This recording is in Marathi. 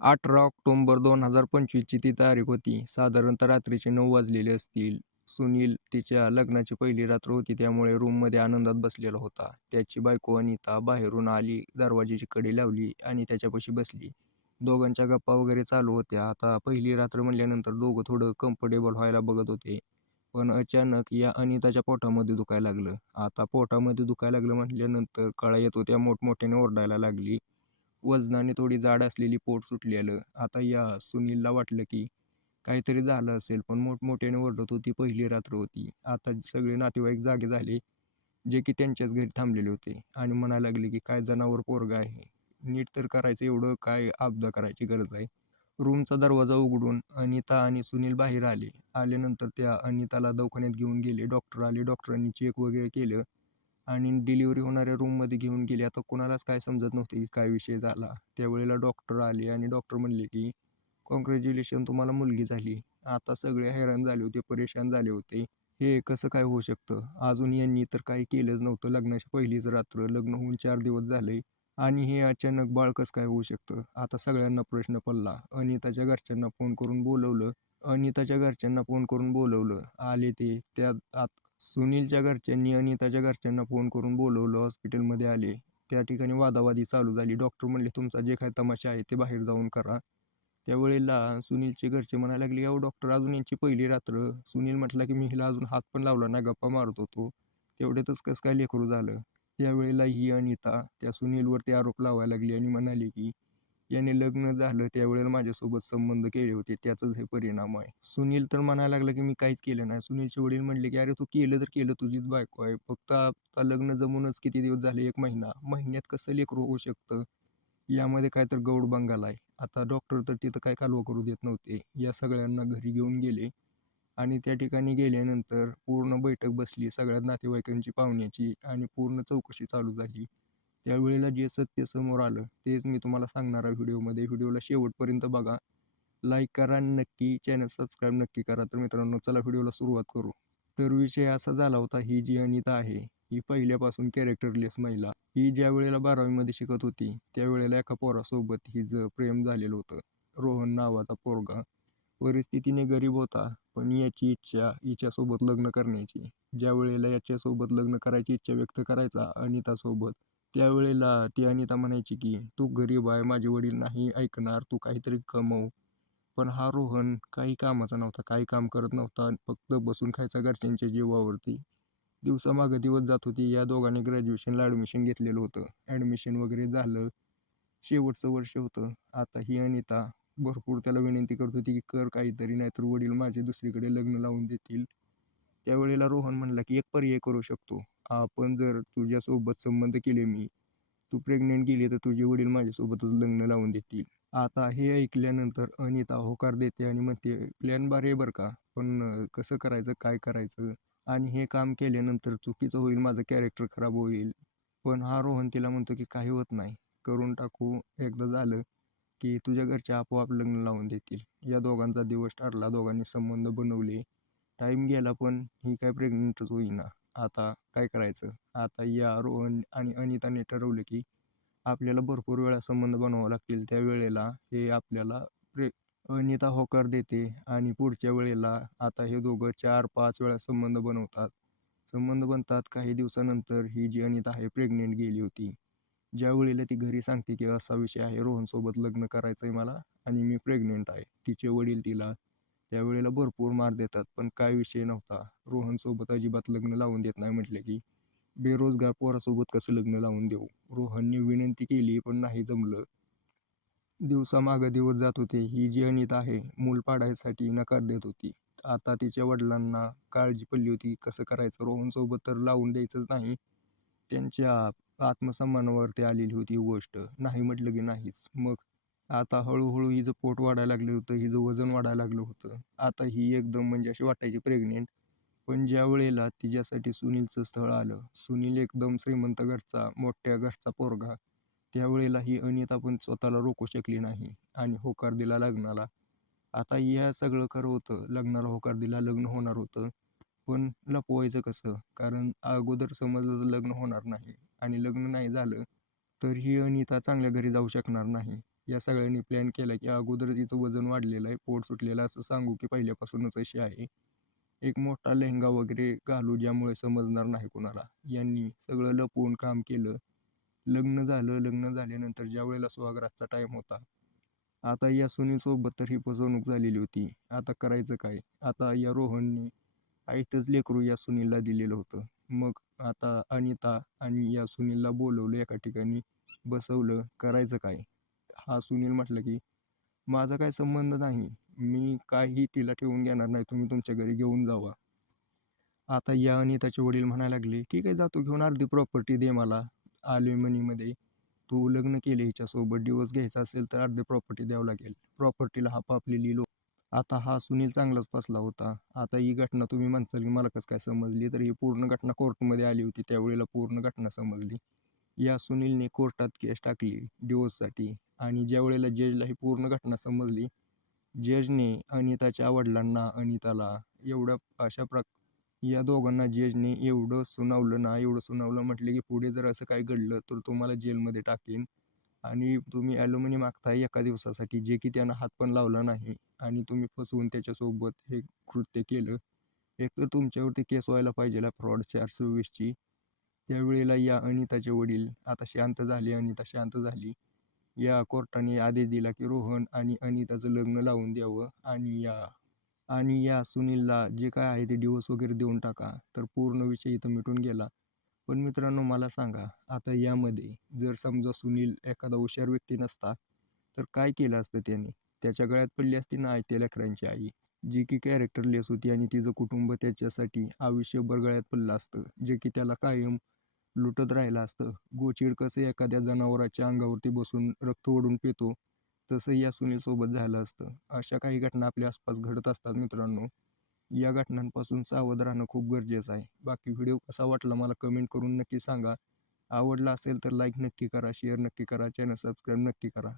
18 ऑक्टोबर 2025ची ती तारीख होती. साधारणतः रात्रीचे 9 वाजलेले असतील. सुनील तिच्या लग्नाची पहिली रात्र होती त्यामुळे रूममध्ये आनंदात बसलेला होता. त्याची बायको अनिता बाहेरून आली, दरवाजाची कडी लावली आणि त्याच्यापाशी बसली. दोघांच्या गप्पा वगैरे चालू होत्या. आता पहिली रात्र म्हणल्यानंतर दोघं थोडं कम्फर्टेबल व्हायला बघत होते. पण अचानक या अनिताच्या पोटामध्ये दुखायला लागलं. आता पोटामध्ये दुखायला लागलं म्हटल्यानंतर कळा येत होत्या, मोठमोठ्याने ओरडायला लागली. वजनाने थोडी जाड असलेली पोट सुटलेलं. आता या सुनीलला वाटलं की काहीतरी झालं असेल, पण मोठमोठ्याने ओरडत होती. पहिली रात्र होती. आता सगळे नातेवाईक जागे झाले, जे की त्यांच्याच घरी थांबलेले होते आणि म्हणायला लागले की काय जनावर पोरगं आहे, नीट तर करायचं, एवढं काय अबदा करायची गरज आहे. रूमचा दरवाजा उघडून अनिता आणि सुनील बाहेर आले. आल्यानंतर त्या अनिताला दवाखान्यात घेऊन गेले. डॉक्टर आले. डॉक्टरांनी चेक वगैरे केलं आणि डिलिव्हरी होणाऱ्या रूममध्ये घेऊन गेले. आता कोणालाच काय समजत नव्हते की काय विषय झाला. त्यावेळेला डॉक्टर आले आणि डॉक्टर म्हणले की कॉंग्रॅच्युलेशन, तुम्हाला मुलगी झाली. आता सगळे हैराण झाले होते, परेशान झाले होते. हे कसं काय होऊ शकतं? अजून यांनी तर काही केलंच नव्हतं. लग्नाची पहिलीच रात्र, लग्न होऊन 4 दिवस झाले आणि हे अचानक बाळ कसं काय होऊ शकतं? आता सगळ्यांना प्रश्न पडला. अनिताच्या घरच्यांना फोन करून बोलवलं. आले ते. त्यात सुनीलच्या घरच्यांनी अनिताच्या घरच्यांना फोन करून बोलवलं. हॉस्पिटलमध्ये आले. त्या ठिकाणी वादावादी चालू झाली. डॉक्टर म्हणले तुमचा जे काही तमाशा आहे ते बाहेर जाऊन करा. त्यावेळेला सुनीलचे घरचे म्हणायला लागले, अहो डॉक्टर, अजून यांची पहिली रात्र. सुनील म्हटला की मी हिला अजून हात पण लावला नाही, गप्पा मारत होतो. तेवढ्यातच कसं काय लेकरू झालं? त्यावेळेला ही अनिता त्या सुनीलवरती आरोप लावायला लागली आणि म्हणाली की याने लग्न झालं त्यावेळेला माझ्यासोबत संबंध केले होते, त्याचाच हे परिणाम आहे. सुनील तर म्हणायला लागला की मी काहीच केलं नाही. सुनीलचे वडील म्हणले की अरे तू केलं तर केलं, तुझीच बायको आहे. फक्त आता लग्न जमूनच किती दिवस झाले, 1 महिना. महिन्यात कसं लेकरू होऊ शकतं? यामध्ये काय तर गौड बंगाल आहे. आता डॉक्टर तर तिथं काय कालवा करू देत नव्हते. या सगळ्यांना घरी घेऊन गेले आणि त्या ठिकाणी गेल्यानंतर पूर्ण बैठक बसली सगळ्या नातेवाईकांची, पाहुण्याची आणि पूर्ण चौकशी चालू झाली. त्यावेळेला जे सत्य समोर आलं तेच मी तुम्हाला सांगणार आहे व्हिडिओमध्ये. व्हिडिओला शेवटपर्यंत बघा. लाईक करा आणि नक्की चॅनल सबस्क्राईब नक्की करा. तर मित्रांनो, चला व्हिडिओला सुरुवात करू. तर विषय असा झाला होता, ही जी अनिता आहे ही पहिल्यापासून कॅरेक्टरलेस महिला. ही ज्या वेळेला 12वीमध्ये शिकत होती त्यावेळेला एका पोरासोबत हिचं प्रेम झालेलं होतं. रोहन नावाचा पोरगा. परिस्थितीने गरीब होता, पण याची इच्छा हिच्यासोबत लग्न करण्याची. ज्या वेळेला याच्यासोबत लग्न करायची इच्छा व्यक्त करायचा अनितासोबत, त्यावेळेला ती अनिता म्हणायची की तू गरीब आहे, माझे वडील नाही ऐकणार, तू काहीतरी कमव. पण हा रोहन काही कामाचा नव्हता, काही काम करत नव्हता, फक्त बसून खायचा घरच्यांच्या जीवावरती. दिवसामागे दिवस जात होती. या दोघांनी ग्रॅज्युएशनला ॲडमिशन घेतलेलं होतं. ॲडमिशन वगैरे झालं. शेवटचं वर्ष होतं. आता ही अनिता भरपूर त्याला विनंती करत होती की कर काहीतरी, नाहीतर वडील माझे दुसरीकडे लग्न लावून देतील. त्यावेळेला रोहन म्हणला की एक पर्याय करू शकतो. आपण जर तुझ्यासोबत संबंध केले मी, तू प्रेग्नेंट गेली तर तुझे वडील माझ्यासोबतच लग्न लावून देतील. आता हे ऐकल्यानंतर अनिता होकार देते आणि म्हणते प्लॅन भारी आहे बरं का, पण कसं करायचं, काय करायचं आणि हे काम केल्यानंतर चुकीचं होईल, माझं कॅरेक्टर खराब होईल. पण हा रोहन तिला म्हणतो की काही होत नाही, करून टाकू. एकदा झालं की तुझ्या घरचे आपोआप लग्न लावून देतील. या दोघांचा दिवस ठरला. दोघांनी संबंध बनवले. टाईम गेला पण ही काय प्रेग्नेंटच होईना. आता काय करायचं? आता या रोहन आणि अनिताने ठरवलं की आपल्याला भरपूर वेळा संबंध बनवावे लागतील. त्यावेळेला हे आपल्याला अनिता होकार देते आणि पुढच्या वेळेला आता हे दोघं 4-5 वेळा संबंध बनवतात. संबंध बनतात. काही दिवसानंतर ही जी अनिता आहे प्रेग्नेंट गेली होती. ज्या वेळेला ती घरी सांगते की असा विषय आहे, रोहनसोबत लग्न करायचं आहे मला आणि मी प्रेग्नेंट आहे. तिचे वडील तिला त्यावेळेला भरपूर मार देतात. पण काय विषय नव्हता. रोहनसोबत अजिबात लग्न लावून देत नाही म्हटले की बेरोजगार पोरासोबत कसं लग्न लावून देऊ? रोहनने विनंती केली पण नाही जमलं. दिवसामागे दिवस जात होते. ही जी अनिता आहे मूल पाडायसाठी नकार देत होती. आता तिच्या वडिलांना काळजी पडली होती कसं करायचं. रोहनसोबत तर लावून द्यायचंच नाही. त्यांच्या आत्मसन्मानावरती आलेली होती ही गोष्ट. नाही म्हटलं की नाहीच. मग आता हळूहळू हिचं पोट वाढायला लागलं होतं, हिचं वजन वाढायला लागलं होतं. आता ही एकदम म्हणजे अशी वाटायची प्रेग्नेंट. पण ज्या वेळेला तिच्यासाठी सुनीलचं स्थळ आलं, सुनील एकदम श्रीमंत घरचा, मोठ्या घरचा पोरगा, त्यावेळेला ही अनिता पण स्वतःला रोखू शकली नाही आणि होकार दिला लग्नाला. आता ह्या सगळं खरं होतं. लग्नाला होकार दिला, लग्न होणार होतं. पण लपवायचं कसं? कारण अगोदर समजलं तर लग्न होणार नाही आणि लग्न नाही झालं तर ही अनिता चांगल्या घरी जाऊ शकणार नाही. या सगळ्यांनी प्लॅन केला की अगोदर तिचं वजन वाढलेलं आहे, पोट सुटलेलं असं सांगू की पहिल्यापासूनच अशी आहे. एक मोठा लेहंगा वगैरे घालू ज्यामुळे समजणार नाही कुणाला. यांनी सगळं लपवून काम केलं. लग्न झालं. लग्न झाल्यानंतर ज्यावेळेला सुहागरातचा टाईम होता, आता या सुनीलसोबत तर ही फसवणूक झालेली होती. आता करायचं काय? आता या रोहनने आयतंच लेकरू या सुनीलला दिलेलं होतं. मग आता अनिता आणि या सुनीलला बोलवलं एका ठिकाणी, बसवलं. करायचं काय? हा सुनील म्हटलं की माझा काही संबंध नाही. मी काही तिला ठेवून घेणार नाही. तुम्ही तुमच्या घरी घेऊन जावा. आता या अनिताचे वडील म्हणायला लागले, ठीक आहे जातो घेऊन, अर्धी प्रॉपर्टी दे मला अॅल्युमिनीमध्ये. तू लग्न केले हिच्यासोबत, डिवोर्स घ्यायचा असेल तर अर्धी प्रॉपर्टी द्यावं लागेल. प्रॉपर्टीला हाप आपलेली लोक. आता हा सुनील चांगलाच फसला होता. आता ही घटना तुम्ही म्हणसाल की मला कसं काय समजली, तर ही पूर्ण घटना कोर्टमध्ये आली होती. त्यावेळेला पूर्ण घटना समजली. या सुनीलने कोर्टात केस टाकली डिवोर्ससाठी आणि ज्या वेळेला जजला ही पूर्ण घटना समजली, जजने अनिताच्या वडिलांना, अनिताला एवढं अशा या दोघांना जजने एवढं सुनावलं ना, एवढं सुनावलं, म्हटले की पुढे जर असं काही घडलं तर तुम्हाला जेलमध्ये टाकेन आणि तुम्ही ॲल्युमिनी मागताय एका दिवसासाठी, जे की त्यानं हात पण लावला नाही आणि तुम्ही फसवून त्याच्यासोबत हे कृत्य केलं. एकतर तुमच्यावरती केस व्हायला पाहिजे फ्रॉड 424ची. त्यावेळेला या अनिताचे वडील आता शांत झाले, अनिता शांत झाली. या कोर्टाने आदेश दिला की रोहन आणि अनिताचं लग्न लावून द्यावं आणि या सुनीलला जे काय आहे ते डिवोर्स वगैरे देऊन टाका. तर पूर्ण विषय इथं मिटून गेला. पण मित्रांनो मला सांगा, आता यामध्ये जर समजा सुनील एखादा हुशार व्यक्ती नसता, तर काय केलं असतं त्याने? त्याच्या गळ्यात पडली असती ना आयत्या लेकरांची आई, जी की कॅरेक्टरलेस होती आणि तिचं कुटुंब त्याच्यासाठी आयुष्यभर गळ्यात पडलं असतं, जे की त्याला कायम लुटत राहिलं असतं. गोचिड कसं एखाद्या जनावराच्या अंगावरती बसून रक्त ओढून पितो, तसं या सुनीलसोबत झालं असतं. अशा काही घटना आपल्या आसपास घडत असतात मित्रांनो. या घटनांपासून सावध राहणं खूप गरजेचं आहे. बाकी व्हिडिओ कसा वाटला मला कमेंट करून नक्की सांगा. आवडला असेल तर लाईक नक्की करा, शेअर नक्की करा, चॅनल सबस्क्राईब नक्की करा.